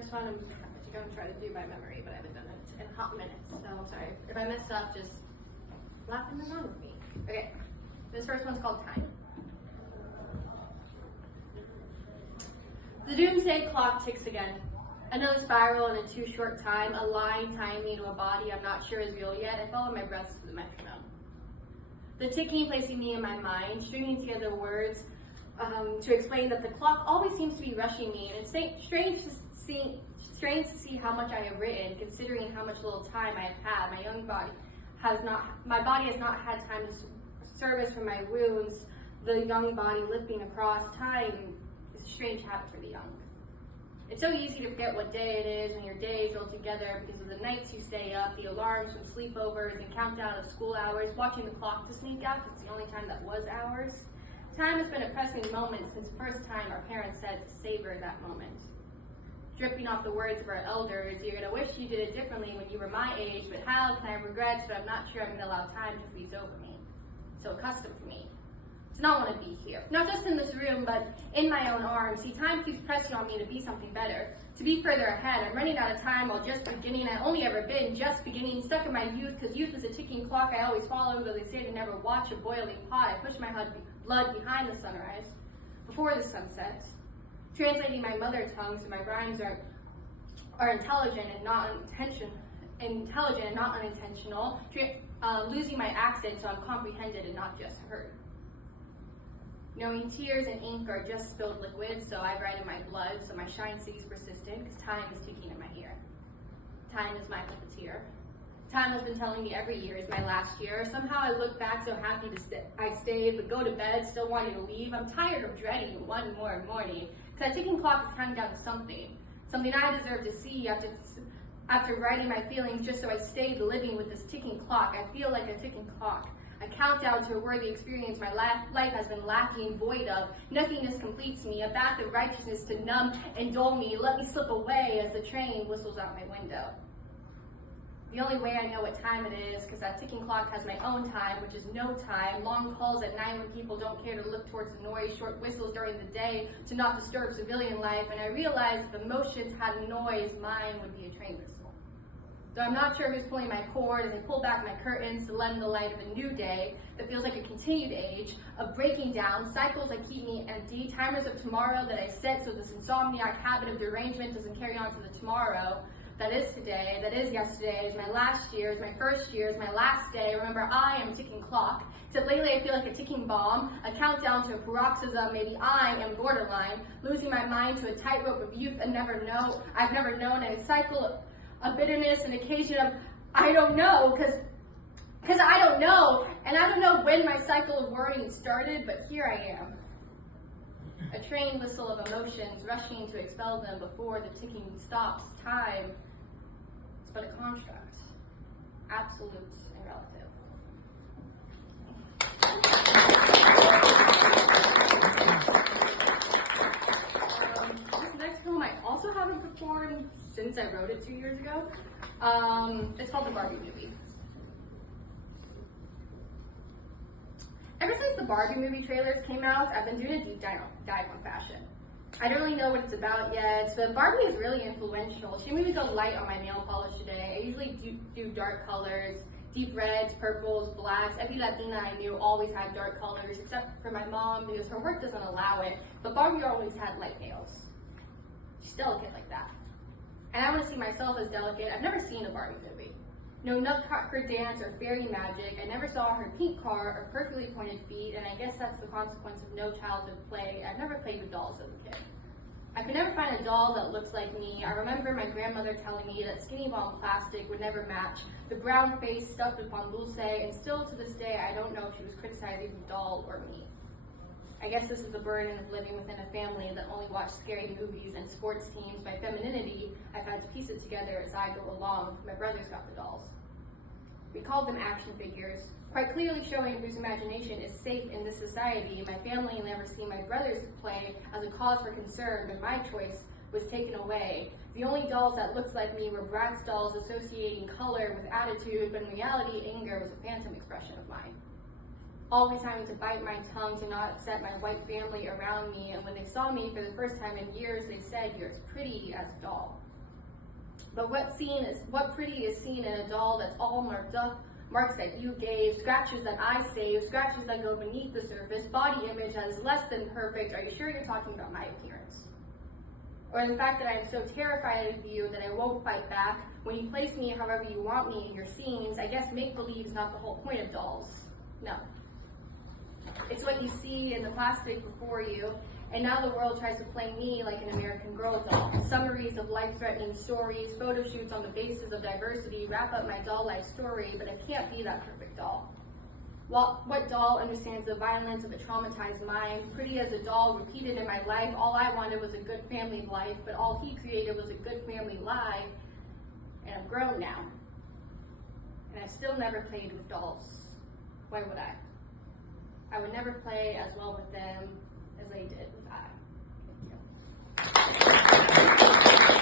first one I'm actually going to try to do by memory, but I haven't done it in a hot minute, so sorry. If I mess up, just laugh and move on with me. Okay, this first one's called Time. The doomsday clock ticks again. Another spiral in a too short time, a line tying me to a body I'm not sure is real yet. I follow my breaths to the metronome. The ticking placing me in my mind, stringing together words to explain that the clock always seems to be rushing me, and it's strange to see how much I have written, considering how much little time I have had. My body has not had time to service for my wounds. The young body limping across time is a strange habit for the young. It's so easy to forget what day it is when your days roll together because of the nights you stay up, the alarms from sleepovers, and countdown of school hours, watching the clock to sneak out because it's the only time that was ours. Time has been a pressing moment since the first time our parents said to savor that moment. Dripping off the words of our elders, you're going to wish you did it differently when you were my age, but how can I regret, but I'm not sure I'm going to allow time to freeze over me. So accustomed to me. To not want to be here. Not just in this room, but in my own arms. See, time keeps pressing on me to be something better, to be further ahead. I'm running out of time while just beginning. I've only ever been just beginning, stuck in my youth, because youth is a ticking clock I always follow, though they say to never watch a boiling pot. I push my blood behind the sunrise, before the sunset. Translating my mother tongue so my rhymes are intelligent and not unintentional. Losing my accent so I'm comprehended and not just heard. Knowing tears and ink are just spilled liquids, so I write in my blood, so my shine stays persistent, because time is ticking in my ear. Time is my puppeteer. Time has been telling me every year is my last year. Somehow I look back so happy I stayed, but go to bed still wanting to leave. I'm tired of dreading one more morning, because that ticking clock is counting down to something I deserve to see after writing my feelings just so I stayed living with this ticking clock. I feel like a ticking clock. A countdown to a worthy experience my life has been lacking, void of. Nothingness completes me, a bath of righteousness to numb and dull me. Let me slip away as the train whistles out my window. The only way I know what time it is, because that ticking clock has my own time, which is no time. Long calls at night when people don't care to look towards the noise. Short whistles during the day to not disturb civilian life. And I realized if emotions had a noise, mine would be a train whistle. Though I'm not sure who's pulling my cord as I pull back my curtains to let in the light of a new day that feels like a continued age of breaking down, cycles that keep me empty, timers of tomorrow that I set so this insomniac habit of derangement doesn't carry on to the tomorrow that is today, that is yesterday, is my last year, is my first year, is my last day. Remember, I am a ticking clock. Except lately I feel like a ticking bomb, a countdown to a paroxysm. Maybe I am borderline, losing my mind to a tightrope of youth I've never known, a cycle of bitterness, an occasion of I don't know, because I don't know, and I don't know when my cycle of worrying started, but here I am. A train whistle of emotions rushing to expel them before the ticking stops. Time is but a construct, absolute and relative. This next poem I also haven't performed since I wrote it 2 years ago. It's called The Barbie Movie. Ever since the Barbie movie trailers came out, I've been doing a deep dive on fashion. I don't really know what it's about yet, but Barbie is really influential. She made me go light on my nail polish today. I usually do dark colors, deep reds, purples, blacks. Every Latina I knew always had dark colors, except for my mom because her work doesn't allow it. But Barbie always had light nails. She's delicate like that. And I want to see myself as delicate. I've never seen a Barbie movie. No nutcracker dance or fairy magic. I never saw her pink car or perfectly pointed feet, and I guess that's the consequence of no childhood play. I've never played with dolls as a kid. I could never find a doll that looks like me. I remember my grandmother telling me that skinny bomb plastic would never match the brown face stuffed upon dulce, and still to this day I don't know if she was criticizing the doll or me. I guess this is the burden of living within a family that only watched scary movies and sports teams. My femininity, I've had to piece it together as I go along. My brothers got the dolls. We called them action figures, quite clearly showing whose imagination is safe in this society. My family never seen my brothers play as a cause for concern, but my choice was taken away. The only dolls that looked like me were Bratz dolls associating color with attitude, but in reality, anger was a phantom expression of mine. Always having to bite my tongue to not upset my white family around me, and when they saw me for the first time in years, they said, "You're as pretty as a doll." But what pretty is seen in a doll that's all marked up, marks that you gave, scratches that I saved, scratches that go beneath the surface, body image that is less than perfect. Are you sure you're talking about my appearance? Or the fact that I am so terrified of you that I won't fight back? When you place me however you want me in your scenes, I guess make-believe is not the whole point of dolls. No. It's what you see in the plastic before you, and now the world tries to play me like an American Girl doll. Summaries of life-threatening stories, photo shoots on the basis of diversity wrap up my doll life story, but I can't be that perfect doll. What doll understands the violence of a traumatized mind? Pretty as a doll repeated in my life, all I wanted was a good family life, but all he created was a good family lie, and I'm grown now. And I still never played with dolls. Why would I? I would never play as well with them as they did with I. Thank you.